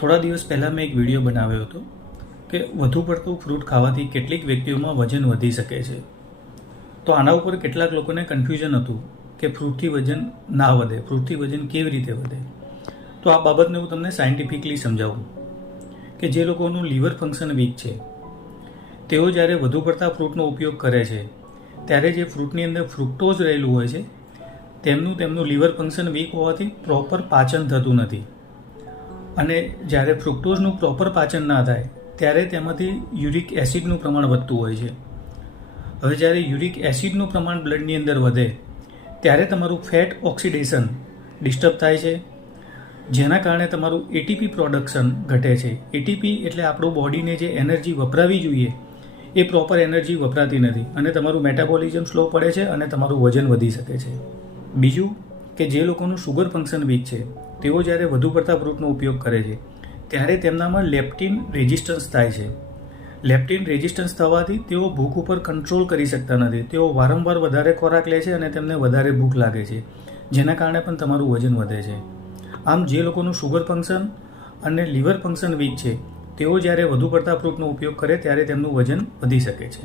થોડા દિવસ પહેલાં મેં એક વિડીયો બનાવ્યો હતો કે વધુ પડતું ફ્રૂટ ખાવાથી કેટલીક વ્યક્તિઓમાં વજન વધી શકે છે. તો આના ઉપર કેટલાક લોકોને કન્ફ્યુઝન હતું કે ફ્રૂટથી વજન ના વધે, ફ્રૂટથી વજન કેવી રીતે વધે. તો આ બાબતને હું તમને સાયન્ટિફિકલી સમજાવું કે જે લોકોનું લીવર ફંક્શન વીક છે તેઓ જ્યારે વધુ પડતા ફ્રૂટનો ઉપયોગ કરે છે ત્યારે જે ફ્રૂટની અંદર ફ્રુક્ટોઝ રહેલું હોય છે તેમનું લીવર ફંક્શન વીક હોવાથી પ્રોપર પાચન થતું નથી. અને જ્યારે ફ્રુક્ટોઝનું પ્રોપર પાચન ના થાય ત્યારે તેમાંથી યુરિક એસિડનું પ્રમાણ વધતું હોય છે. હવે જ્યારે યુરિક એસિડનું પ્રમાણ બ્લડની અંદર વધે ત્યારે તમારું ફેટ ઓક્સિડેશન ડિસ્ટર્બ થાય છે, જેના કારણે તમારું એટીપી પ્રોડક્શન ઘટે છે. એટીપી એટલે આપણું બોડીને જે એનર્જી વપરાવી જોઈએ એ પ્રોપર એનર્જી વપરાતી નથી અને તમારું મેટાબોલિઝમ સ્લો પડે છે અને તમારું વજન વધી શકે છે. બીજું કે જે લોકોનું શુગર ફંક્શન વીક છે તેઓ જ્યારે વધુ પડતા ફ્રૂટનો ઉપયોગ કરે છે ત્યારે તેમનામાં લેપ્ટિન રેઝિસ્ટન્સ થાય છે. લેપ્ટિન રેઝિસ્ટન્સ થવાથી તેઓ ભૂખ ઉપર કંટ્રોલ કરી શકતા નથી. તેઓ વારંવાર વધારે ખોરાક લે છે અને તેમને વધારે ભૂખ લાગે છે, જેના કારણે પણ તમારું વજન વધે છે. આમ જે લોકોનું શુગર ફંક્શન અને લીવર ફંક્શન વીક છે તેઓ જ્યારે વધુ પડતા ફ્રૂટનો ઉપયોગ કરે ત્યારે તેમનું વજન વધી શકે છે.